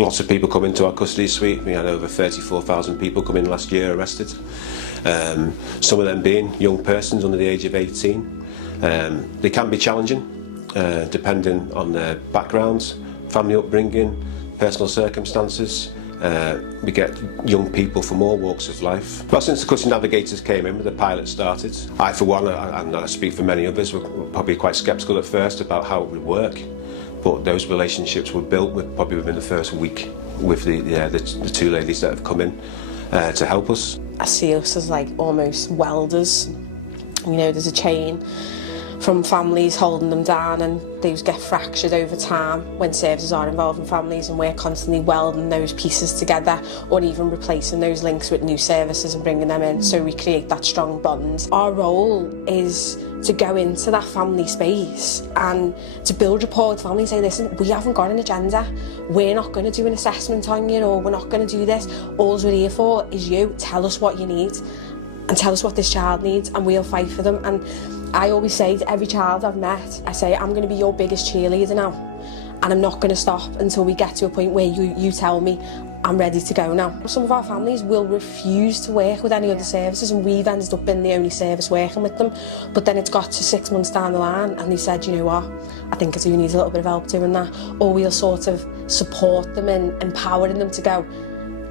Lots of people come into our custody suite. We had over 34,000 people come in last year arrested. Some of them being young persons under the age of 18. They can be challenging, depending on their backgrounds, family upbringing, personal circumstances. We get young people from all walks of life. Well, since the Custody Navigators came in, the pilot started, I for one, and I speak for many others, were probably quite sceptical at first about how it would work. But those relationships were built probably within the first week with the two ladies that have come in to help us. I see us as like almost welders. You know, there's a chain from families holding them down, and those get fractured over time when services are involved in families, and we're constantly welding those pieces together or even replacing those links with new services and bringing them in, so we create that strong bond. Our role is to go into that family space and to build rapport with families, say, listen, we haven't got an agenda, we're not going to do an assessment on you, or we're not going to do this. All we're here for is you. Tell us what you need and tell us what this child needs, and we'll fight for them. And I always say to every child I've met, I say, I'm going to be your biggest cheerleader now, and I'm not going to stop until we get to a point where you tell me I'm ready to go now. Some of our families will refuse to work with any other services, and we've ended up being the only service working with them. But then it's got to 6 months down the line and they said, you know what, I think I do need a little bit of help doing that. Or we'll sort of support them and empowering them to go,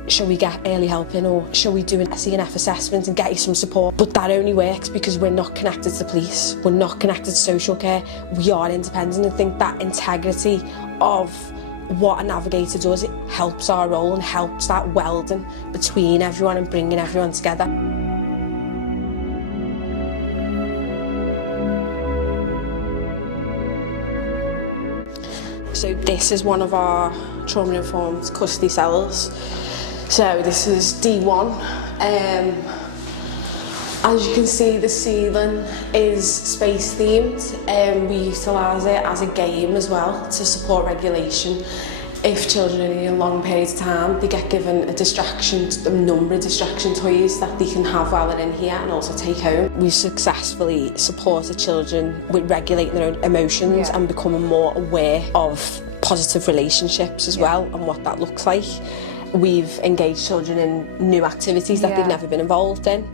shall we get early help in, or shall we do a CNF assessment and get you some support? But that only works because we're not connected to the police, we're not connected to social care, we are independent. I think that integrity of what a navigator does, it helps our role and helps that welding between everyone and bringing everyone together. So this is one of our trauma-informed custody cells. So this is D1. As you can see, the ceiling is space themed. We utilise it as a game as well to support regulation. If children are in long periods of time, they get given a number of distraction toys that they can have while they're in here and also take home. We've successfully supported children with regulating their own emotions and becoming more aware of positive relationships as well, and what that looks like. We've engaged children in new activities that they've never been involved in.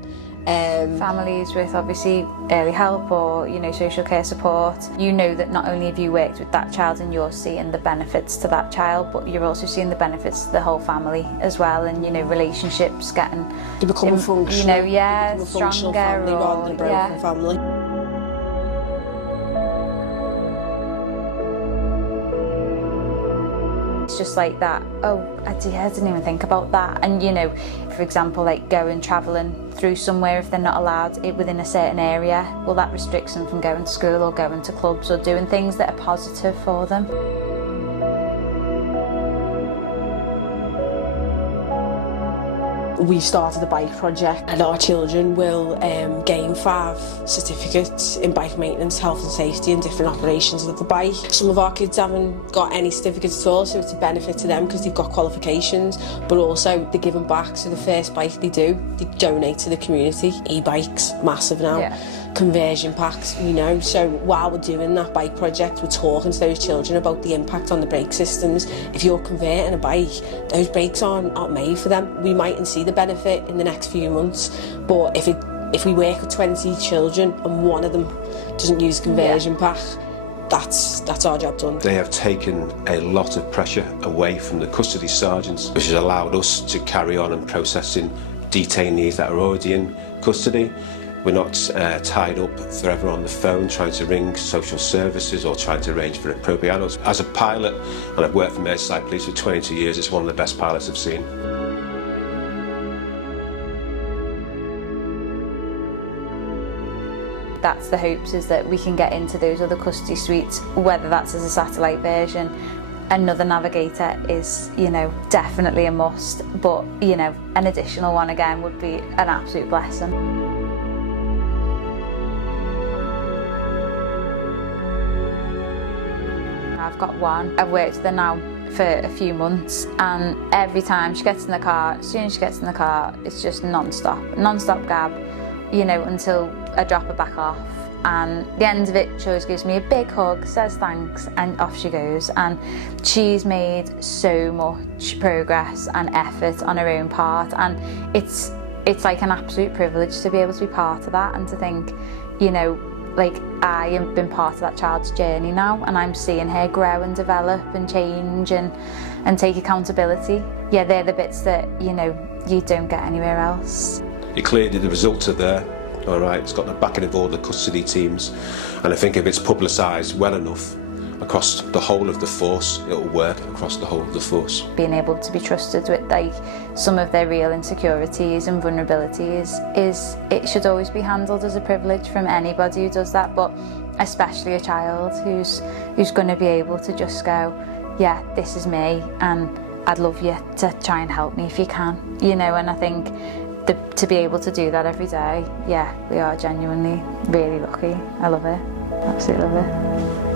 Families with obviously early help or social care support, you know that not only have you worked with that child and you're seeing the benefits to that child, but you're also seeing the benefits to the whole family as well, and relationships getting to become functional, stronger, family rather than a broken family. It's just like that, I didn't even think about that. And for example, like going travelling through somewhere, if they're not allowed it within a certain area, well, that restricts them from going to school or going to clubs or doing things that are positive for them. We've started a bike project, and our children will gain 5 certificates in bike maintenance, health and safety and different operations of the bike. Some of our kids haven't got any certificates at all, so it's a benefit to them because they've got qualifications, but also they're giving back. So the first bike they do, they donate to the community. E-bikes, massive now. Conversion packs, so while we're doing that bike project, we're talking to those children about the impact on the brake systems. If you're converting a bike, those brakes aren't made for them. We mightn't see the benefit in the next few months, but if we work with 20 children and one of them doesn't use a conversion pack, that's our job done. They have taken a lot of pressure away from the custody sergeants, which has allowed us to carry on and processing detainees that are already in custody. We're not tied up forever on the phone trying to ring social services or trying to arrange for appropriate adults. As a pilot, and I've worked for Merseyside Police for 22 years, it's one of the best pilots I've seen. That's the hopes, is that we can get into those other custody suites, whether that's as a satellite version. Another navigator is, definitely a must, but, an additional one again would be an absolute blessing. I've got one. I've worked with her now for a few months, and every time she gets in the car, as soon as she gets in the car, it's just non-stop gab, until I drop her back off, and at the end of it she always gives me a big hug, says thanks, and off she goes. And she's made so much progress and effort on her own part, and it's like an absolute privilege to be able to be part of that and to think, you know, like I have been part of that child's journey now, and I'm seeing her grow and develop and change and take accountability. Yeah, they're the bits that, you know, you don't get anywhere else. Clearly the results are there, all right, it's got the backing of all the custody teams, and I think if it's publicised well enough across the whole of the force, it'll work across the whole of the force. Being able to be trusted with like some of their real insecurities and vulnerabilities it should always be handled as a privilege from anybody who does that, but especially a child who's going to be able to just go, yeah, this is me, and I'd love you to try and help me if you can, you know. And I think to be able to do that every day, yeah, we are genuinely really lucky. I love it, absolutely love it.